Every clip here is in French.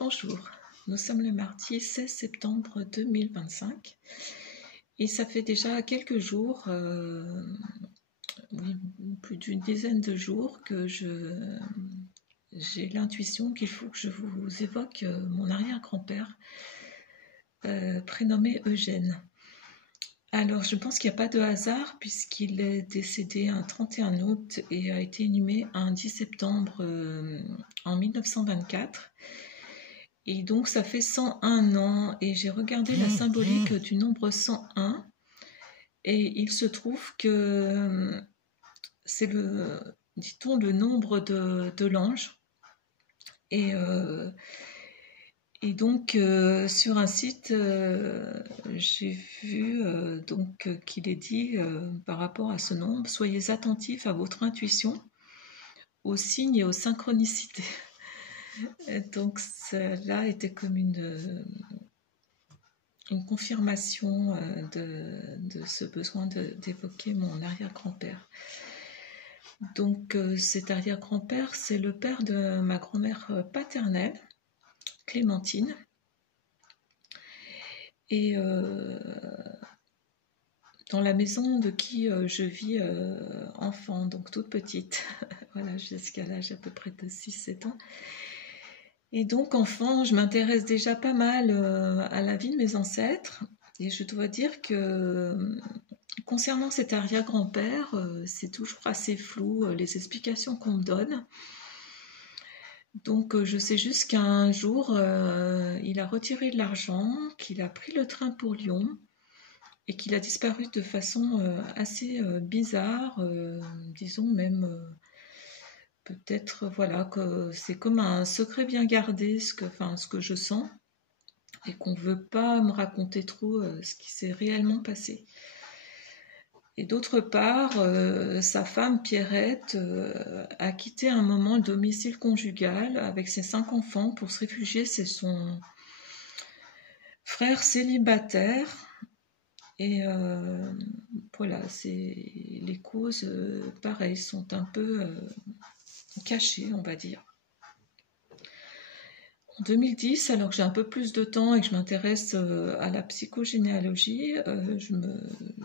Bonjour, nous sommes le mardi 16 septembre 2025 et ça fait déjà quelques jours, oui, plus d'une dizaine de jours que j'ai l'intuition qu'il faut que je vous évoque mon arrière-grand-père prénommé Eugène. Alors je pense qu'il n'y a pas de hasard puisqu'il est décédé un 31 août et a été inhumé un 10 septembre en 1924. Et donc ça fait 101 ans et j'ai regardé la symbolique du nombre 101 et il se trouve que c'est dit-on, le nombre de l'ange. Et donc sur un site, j'ai vu qu'il est dit par rapport à ce nombre, soyez attentifs à votre intuition, aux signes et aux synchronicités. Et donc cela était comme une confirmation de ce besoin d'évoquer mon arrière-grand-père. Donc cet arrière-grand-père, c'est le père de ma grand-mère paternelle, Clémentine. Et dans la maison de qui je vis enfant, donc toute petite, voilà, jusqu'à l'âge à peu près de 6-7 ans. Et donc, enfant, je m'intéresse déjà pas mal à la vie de mes ancêtres. Et je dois dire que concernant cet arrière-grand-père, c'est toujours assez flou les explications qu'on me donne. Donc, je sais juste qu'un jour, il a retiré de l'argent, qu'il a pris le train pour Lyon et qu'il a disparu de façon assez bizarre, disons même... peut-être voilà que c'est comme un secret bien gardé, ce que je sens, et qu'on ne veut pas me raconter trop ce qui s'est réellement passé. Et d'autre part, sa femme Pierrette a quitté un moment le domicile conjugal avec ses 5 enfants pour se réfugier chez son frère célibataire. Et voilà, les causes, pareil, sont un peu cachées, on va dire. En 2010, alors que j'ai un peu plus de temps et que je m'intéresse à la psychogénéalogie,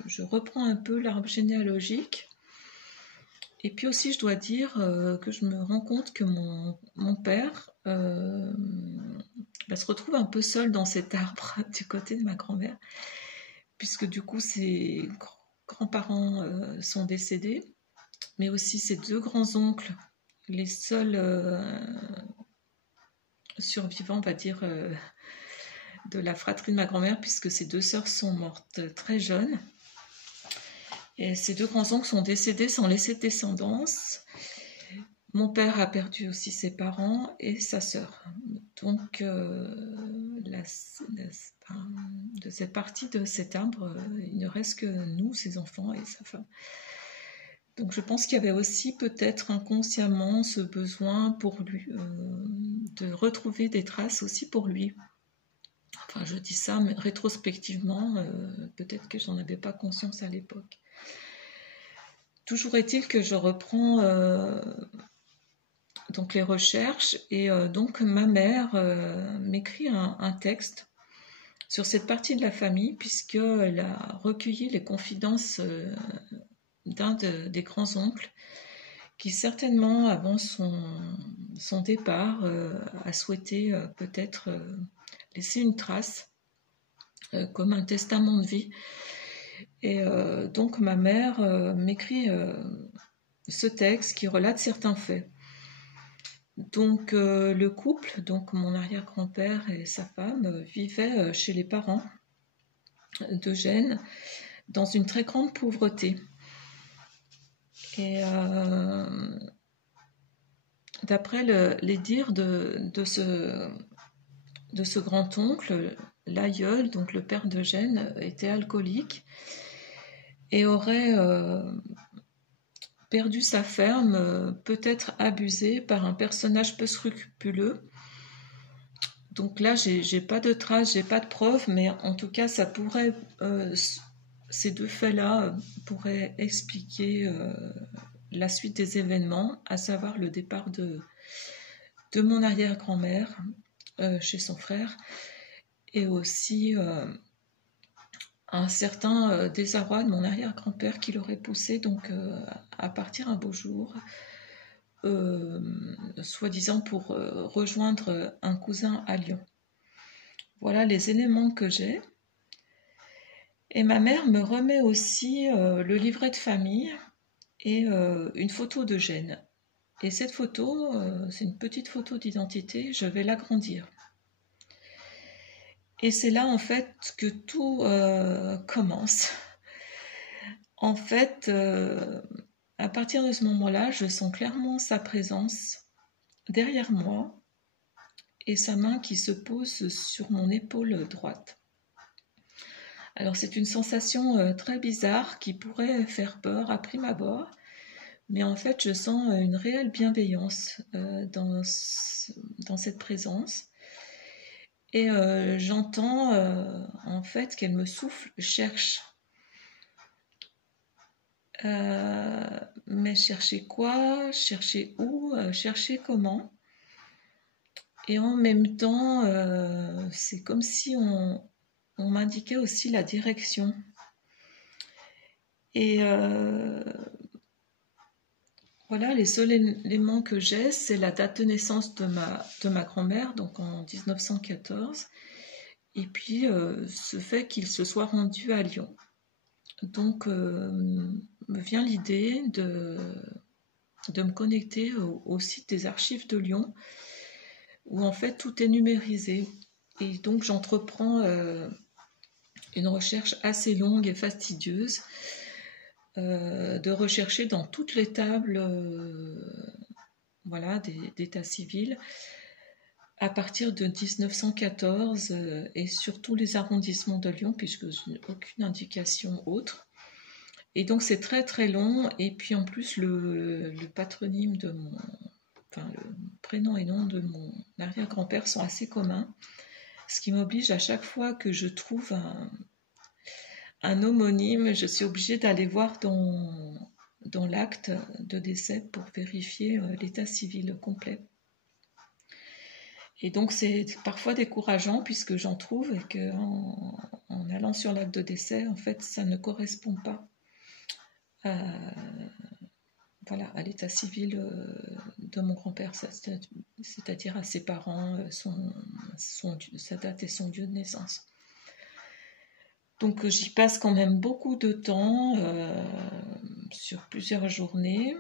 je reprends un peu l'arbre généalogique. Et puis aussi, je dois dire que je me rends compte que mon père se retrouve un peu seul dans cet arbre du côté de ma grand-mère, puisque du coup, ses grands-parents sont décédés, mais aussi ses 2 grands-oncles, les seuls... survivant, on va dire, de la fratrie de ma grand-mère, puisque ses 2 sœurs sont mortes très jeunes. Et ses 2 grands-oncles sont décédés sans laisser de descendance. Mon père a perdu aussi ses parents et sa sœur. Donc, de cette partie de cet arbre, il ne reste que nous, ses enfants et sa femme. Donc je pense qu'il y avait aussi peut-être inconsciemment ce besoin pour lui de retrouver des traces aussi pour lui. Enfin, je dis ça, mais rétrospectivement, peut-être que j'en avais pas conscience à l'époque. Toujours est-il que je reprends donc les recherches et donc ma mère m'écrit un texte sur cette partie de la famille puisqu'elle a recueilli les confidences d'un des grands-oncles qui certainement avant son départ a souhaité peut-être laisser une trace comme un testament de vie. Et donc ma mère m'écrit ce texte qui relate certains faits. Donc le couple, donc mon arrière-grand-père et sa femme, vivaient chez les parents d'Eugène dans une très grande pauvreté. Et d'après les dires de ce grand-oncle, l'aïeul, donc le père d'Eugène, était alcoolique et aurait perdu sa ferme, peut-être abusé par un personnage peu scrupuleux. Donc là, j'ai pas de traces, j'ai pas de preuves, mais en tout cas, ça pourrait... ces 2 faits-là pourraient expliquer la suite des événements, à savoir le départ de mon arrière-grand-mère chez son frère, et aussi un certain désarroi de mon arrière-grand-père qui l'aurait poussé donc à partir un beau jour, soi-disant pour rejoindre un cousin à Lyon. Voilà les éléments que j'ai. Et ma mère me remet aussi le livret de famille et une photo de Gênes. Et cette photo, c'est une petite photo d'identité, je vais l'agrandir. Et c'est là en fait que tout commence. En fait, à partir de ce moment-là, je sens clairement sa présence derrière moi et sa main qui se pose sur mon épaule droite. Alors c'est une sensation très bizarre qui pourrait faire peur à prime abord, mais en fait je sens une réelle bienveillance dans cette présence. Et j'entends en fait qu'elle me souffle, cherche. Mais chercher quoi? Chercher où? Chercher comment? Et en même temps, c'est comme si on m'indiquait aussi la direction. Et voilà, les seuls éléments que j'ai, c'est la date de naissance de ma grand-mère, donc en 1914, et puis ce fait qu'il se soit rendu à Lyon. Donc me vient l'idée de me connecter au site des archives de Lyon, où en fait tout est numérisé. Et donc j'entreprends une recherche assez longue et fastidieuse, de rechercher dans toutes les tables voilà, d'état civil à partir de 1914 et sur tous les arrondissements de Lyon, puisque je n'ai aucune indication autre. Et donc c'est très très long, et puis en plus le patronyme de mon... Enfin, le prénom et nom de mon arrière-grand-père sont assez communs, ce qui m'oblige à chaque fois que je trouve un homonyme, je suis obligée d'aller voir dans l'acte de décès pour vérifier l'état civil complet. Et donc c'est parfois décourageant puisque j'en trouve et qu'en allant sur l'acte de décès, en fait, ça ne correspond pas voilà, à l'état civil de mon grand-père, c'est-à-dire à ses parents, sa date et son lieu de naissance. Donc j'y passe quand même beaucoup de temps, sur plusieurs journées,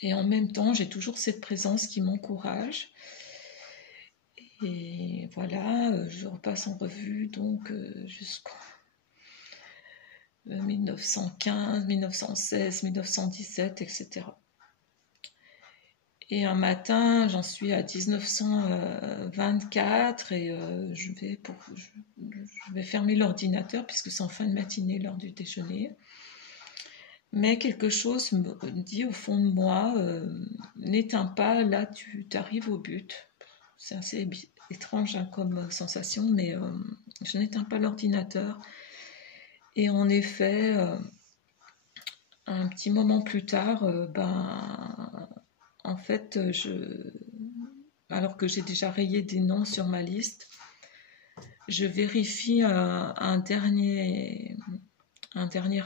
et en même temps j'ai toujours cette présence qui m'encourage. Et voilà, je repasse en revue donc jusqu'en 1915, 1916, 1917, etc. Et un matin, j'en suis à 1924 et je vais fermer l'ordinateur puisque c'est en fin de matinée, l'heure du déjeuner. Mais quelque chose me dit au fond de moi, n'éteins pas, là tu arrives au but. C'est assez étrange hein, comme sensation, mais je n'éteins pas l'ordinateur. Et en effet, un petit moment plus tard, en fait, alors que j'ai déjà rayé des noms sur ma liste, je vérifie un dernier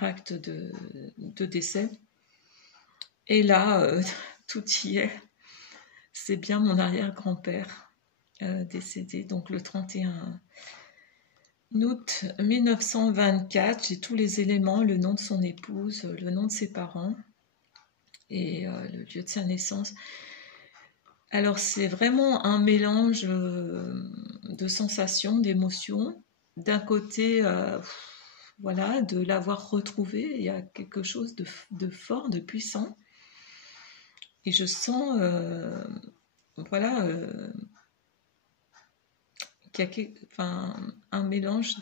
acte de décès. Et là, tout y est. C'est bien mon arrière-grand-père décédé, donc le 31 août 1924. J'ai tous les éléments, le nom de son épouse, le nom de ses parents et le lieu de sa naissance. Alors c'est vraiment un mélange de sensations, d'émotions. D'un côté, voilà, de l'avoir retrouvé, il y a quelque chose de fort, de puissant. Et je sens, voilà, qu'il y a un mélange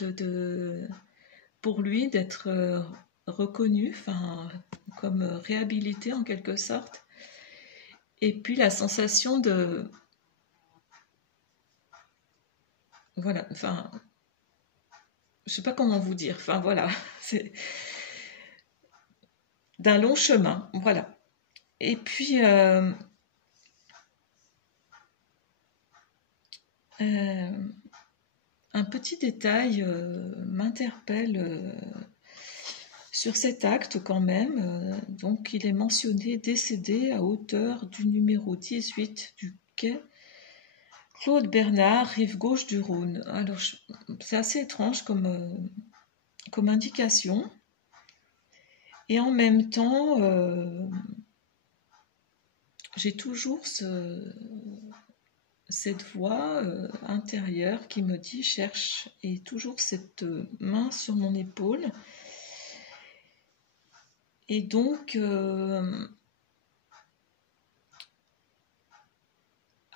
pour lui d'être reconnu, comme réhabilité en quelque sorte. Et puis la sensation de... Voilà, je sais pas comment vous dire, voilà, c'est d'un long chemin, voilà. Et puis, un petit détail m'interpelle sur cet acte quand même. Donc il est mentionné décédé à hauteur du numéro 18 du quai Claude Bernard, rive gauche du Rhône. Alors c'est assez étrange comme indication. Et en même temps, j'ai toujours cette voix intérieure qui me dit cherche, et toujours cette main sur mon épaule. Et donc,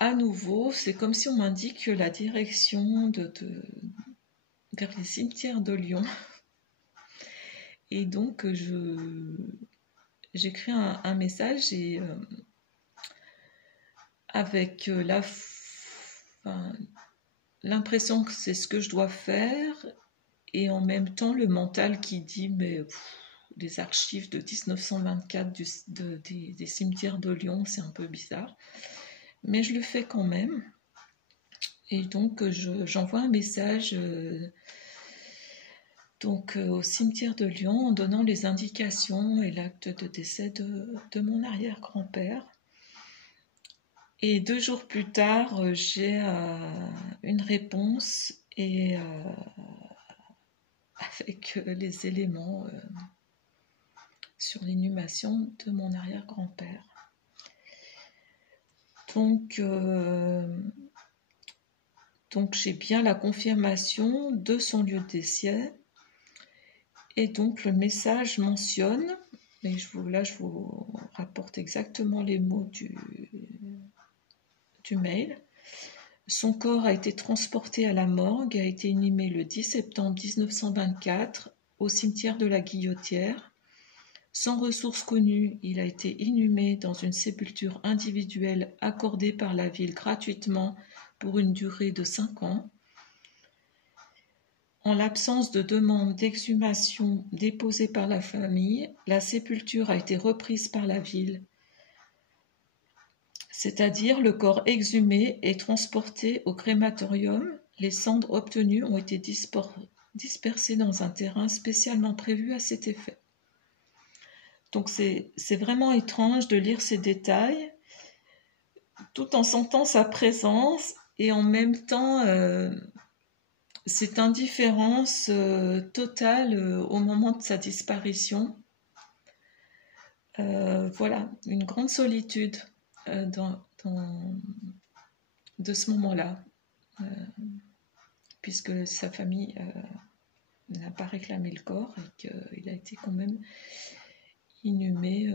à nouveau, c'est comme si on m'indique la direction vers les cimetières de Lyon. Et donc, j'écris un message et avec l'impression que c'est ce que je dois faire, et en même temps le mental qui dit mais les archives de 1924 des cimetières de Lyon, c'est un peu bizarre, mais je le fais quand même. Et donc j'envoie un message au cimetière de Lyon en donnant les indications et l'acte de décès de mon arrière-grand-père. Et 2 jours plus tard, j'ai une réponse et avec les éléments sur l'inhumation de mon arrière-grand-père. Donc j'ai bien la confirmation de son lieu de décès. Et donc le message mentionne, et je vous rapporte exactement les mots du mail. Son corps a été transporté à la morgue, a été inhumé le 10 septembre 1924 au cimetière de la Guillotière. Sans ressources connues, il a été inhumé dans une sépulture individuelle accordée par la ville gratuitement pour une durée de 5 ans. En l'absence de demande d'exhumation déposée par la famille, la sépulture a été reprise par la ville, c'est-à-dire le corps exhumé est transporté au crématorium. Les cendres obtenues ont été dispersées dans un terrain spécialement prévu à cet effet. Donc c'est vraiment étrange de lire ces détails, tout en sentant sa présence, et en même temps cette indifférence totale au moment de sa disparition. Voilà, une grande solitude de ce moment-là, puisque sa famille n'a pas réclamé le corps et qu'il a été quand même inhumé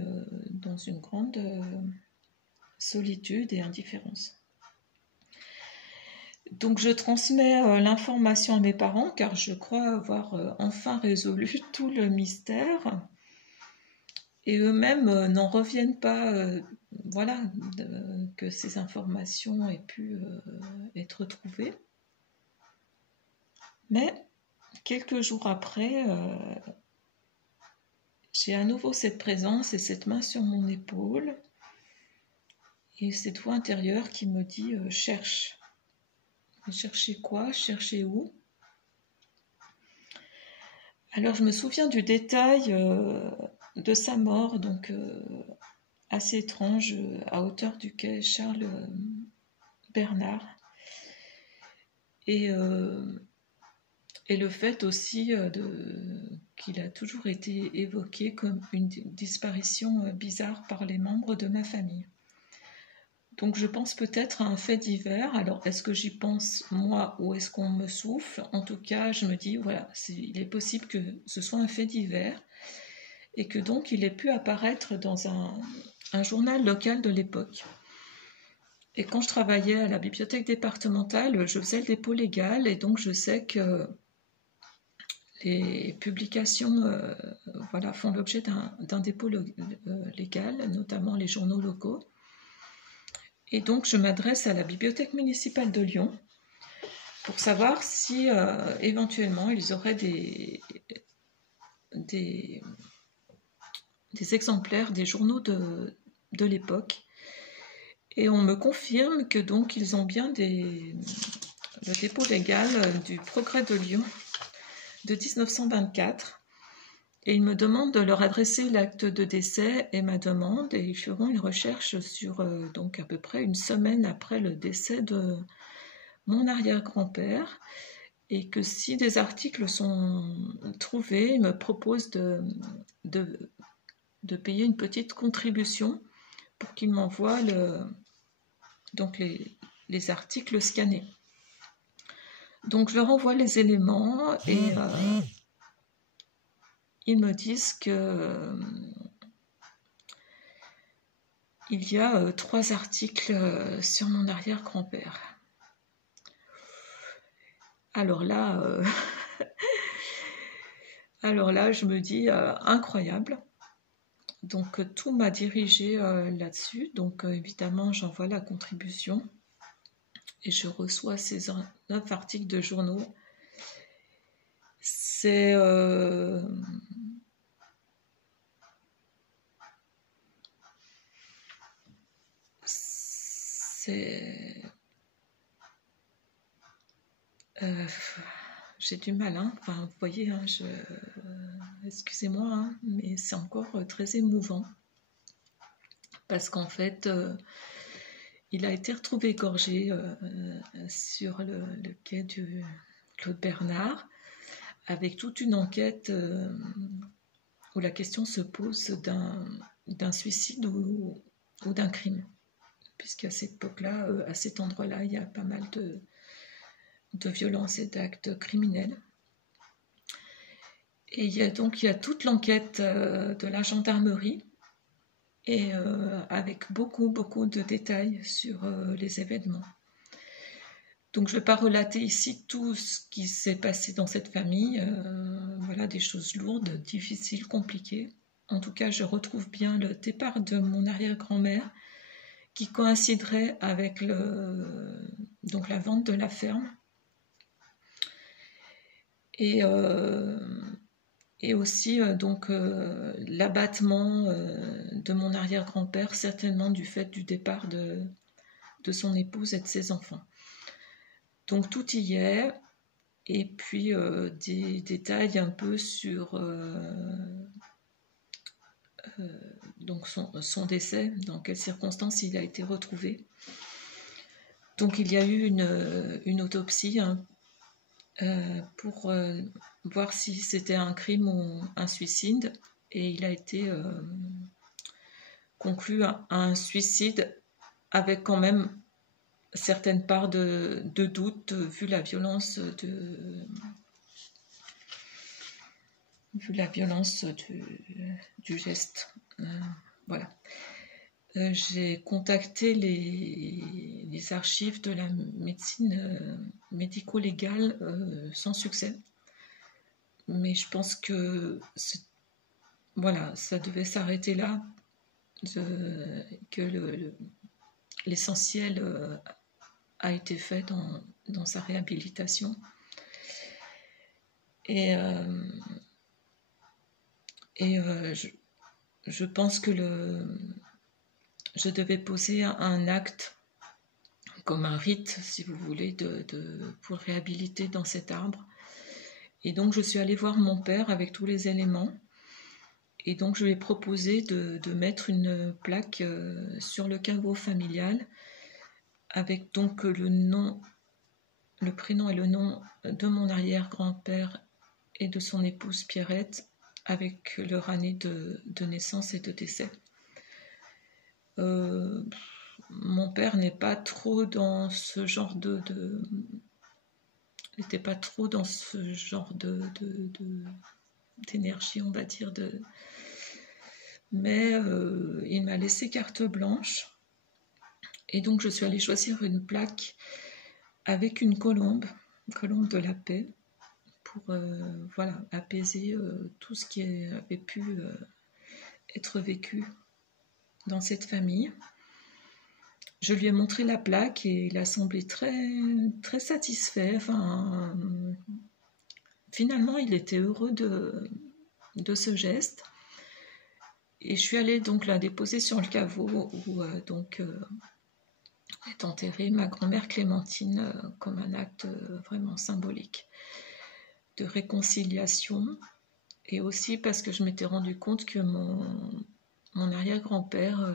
dans une grande solitude et indifférence. Donc je transmets l'information à mes parents car je crois avoir enfin résolu tout le mystère, et eux-mêmes n'en reviennent pas que ces informations aient pu être trouvées. Mais quelques jours après, j'ai à nouveau cette présence et cette main sur mon épaule et cette voix intérieure qui me dit cherche. Chercher quoi? Chercher où? Alors je me souviens du détail de sa mort, donc assez étrange, à hauteur du quai Charles Bernard. Et le fait aussi qu'il a toujours été évoqué comme une disparition bizarre par les membres de ma famille. Donc je pense peut-être à un fait divers. Alors est-ce que j'y pense moi ou est-ce qu'on me souffle? En tout cas, je me dis, voilà, il est possible que ce soit un fait divers et que donc il ait pu apparaître dans un journal local de l'époque. Et quand je travaillais à la bibliothèque départementale, je faisais le dépôt légal, et donc je sais que les publications font l'objet d'un dépôt légal, notamment les journaux locaux. Et donc je m'adresse à la bibliothèque municipale de Lyon pour savoir si éventuellement ils auraient des exemplaires des journaux de l'époque. Et on me confirme que donc ils ont bien des le dépôt légal du Progrès de Lyon de 1924. Et ils me demandent de leur adresser l'acte de décès et ma demande, et ils feront une recherche sur donc à peu près une semaine après le décès de mon arrière-grand-père, et que si des articles sont trouvés, ils me proposent de payer une petite contribution pour qu'ils m'envoient donc les articles scannés. Donc je leur envoie les éléments et ils me disent que il y a 3 articles sur mon arrière-grand-père. Alors là, je me dis incroyable. Donc tout m'a dirigé là-dessus. Donc évidemment, j'envoie la contribution et je reçois ces 9 articles de journaux. C'est j'ai du mal, hein. Enfin, vous voyez, hein, excusez-moi, hein, mais c'est encore très émouvant parce qu'en fait, il a été retrouvé égorgé sur le quai du Claude Bernard, avec toute une enquête où la question se pose d'un suicide ou d'un crime, puisqu'à cette époque-là, à cet endroit-là, il y a pas mal de violences et d'actes criminels. Et il y a toute l'enquête de la gendarmerie, et avec beaucoup de détails sur les événements. Donc je ne vais pas relater ici tout ce qui s'est passé dans cette famille, voilà, des choses lourdes, difficiles, compliquées. En tout cas, je retrouve bien le départ de mon arrière-grand-mère qui coïnciderait avec donc la vente de la ferme. Et aussi l'abattement de mon arrière-grand-père, certainement du fait du départ de son épouse et de ses enfants. Donc tout y est, et puis des détails un peu sur donc son décès, dans quelles circonstances il a été retrouvé. Donc il y a eu une autopsie, hein, pour voir si c'était un crime ou un suicide, et il a été conclu à un suicide avec quand même certaines parts de doute vu la violence du geste. Voilà. J'ai contacté les archives de la médecine médico-légale sans succès. Mais je pense que voilà, ça devait s'arrêter là, que l'essentiel a été fait dans sa réhabilitation. Et je pense que je devais poser un acte, comme un rite, si vous voulez, pour réhabiliter dans cet arbre. Et donc je suis allée voir mon père avec tous les éléments. Et donc je lui ai proposé de mettre une plaque sur le caveau familial avec donc le prénom et le nom de mon arrière-grand-père et de son épouse Pierrette, avec leur année de naissance et de décès. Mon père n'est pas trop dans ce genre n'était pas trop dans ce genre d'énergie, on va dire, mais il m'a laissé carte blanche, et donc je suis allée choisir une plaque avec une colombe de la paix, pour voilà, apaiser tout ce qui avait pu être vécu dans cette famille. Je lui ai montré la plaque et il a semblé très, très satisfait. Enfin, finalement, il était heureux de ce geste. Et je suis allée donc la déposer sur le caveau où est enterrée ma grand-mère Clémentine comme un acte vraiment symbolique de réconciliation, et aussi parce que je m'étais rendu compte que mon arrière-grand-père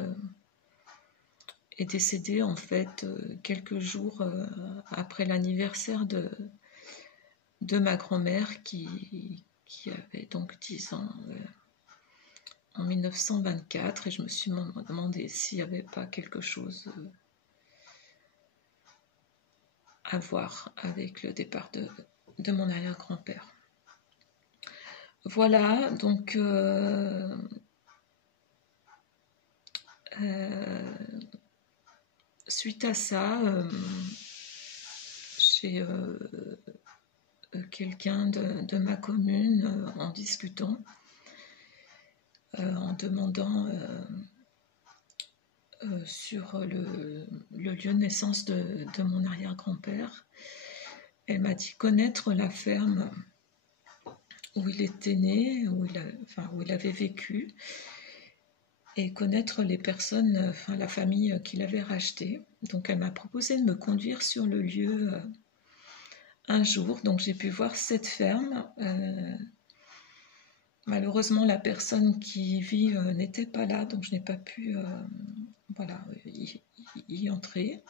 est décédé en fait quelques jours après l'anniversaire de ma grand-mère qui avait donc 10 ans en 1924, et je me suis demandé s'il n'y avait pas quelque chose à voir avec le départ de mon arrière-grand-père. Voilà, donc suite à ça, j'ai quelqu'un de ma commune, en discutant, en demandant sur le lieu de naissance de mon arrière-grand-père. Elle m'a dit connaître la ferme où il était né, où il avait vécu, et connaître les personnes, la famille qu'il avait rachetée. Donc elle m'a proposé de me conduire sur le lieu un jour. Donc j'ai pu voir cette ferme. Malheureusement, la personne qui y vit n'était pas là, donc je n'ai pas pu y entrer.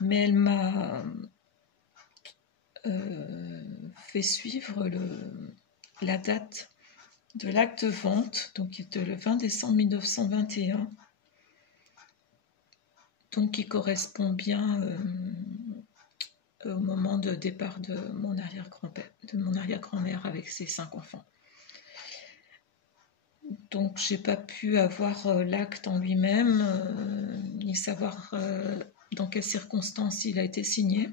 Mais elle m'a fait suivre la date de l'acte de vente, donc le 20 décembre 1921, donc qui correspond bien au moment de départ de mon arrière-grand-mère avec ses 5 enfants. Donc j'ai pas pu avoir l'acte en lui-même, ni savoir dans quelles circonstances il a été signé.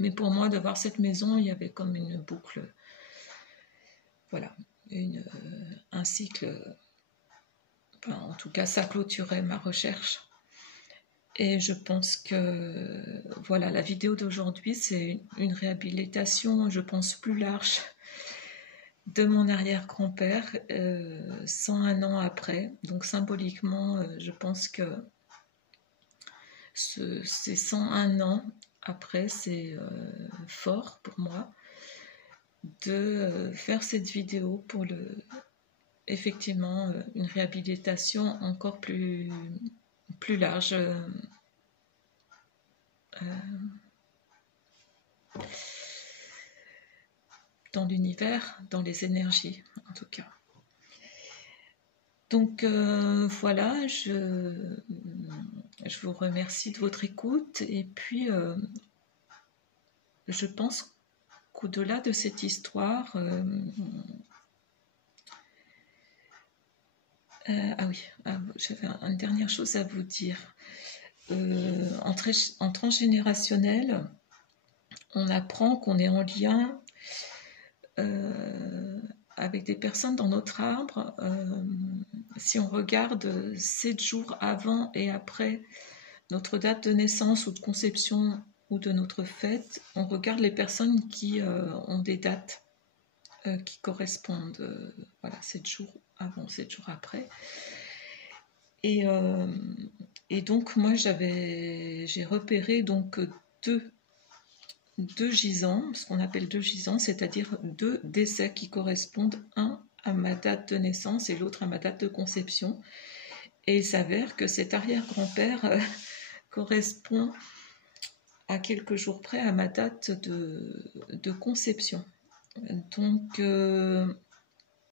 Mais pour moi, de voir cette maison, il y avait comme une boucle, voilà, un cycle. En tout cas, ça clôturait ma recherche. Et je pense que voilà, la vidéo d'aujourd'hui, c'est une réhabilitation, je pense, plus large de mon arrière-grand-père, 101 ans après. Donc symboliquement, je pense que ces 101 ans après, c'est fort pour moi de faire cette vidéo pour effectivement une réhabilitation encore plus large. Dans l'univers, dans les énergies en tout cas. Donc voilà, je vous remercie de votre écoute, et puis je pense qu'au-delà de cette histoire, j'avais une dernière chose à vous dire. En transgénérationnel, on apprend qu'on est en lien avec des personnes dans notre arbre. Si on regarde 7 jours avant et après notre date de naissance ou de conception ou de notre fête, on regarde les personnes qui ont des dates qui correspondent, 7 jours avant, 7 jours après. Et donc moi j'ai repéré donc deux gisants, ce qu'on appelle 2 gisants, c'est-à-dire 2 décès qui correspondent, un à ma date de naissance et l'autre à ma date de conception. Et il s'avère que cet arrière-grand-père correspond à quelques jours près à ma date de conception. Donc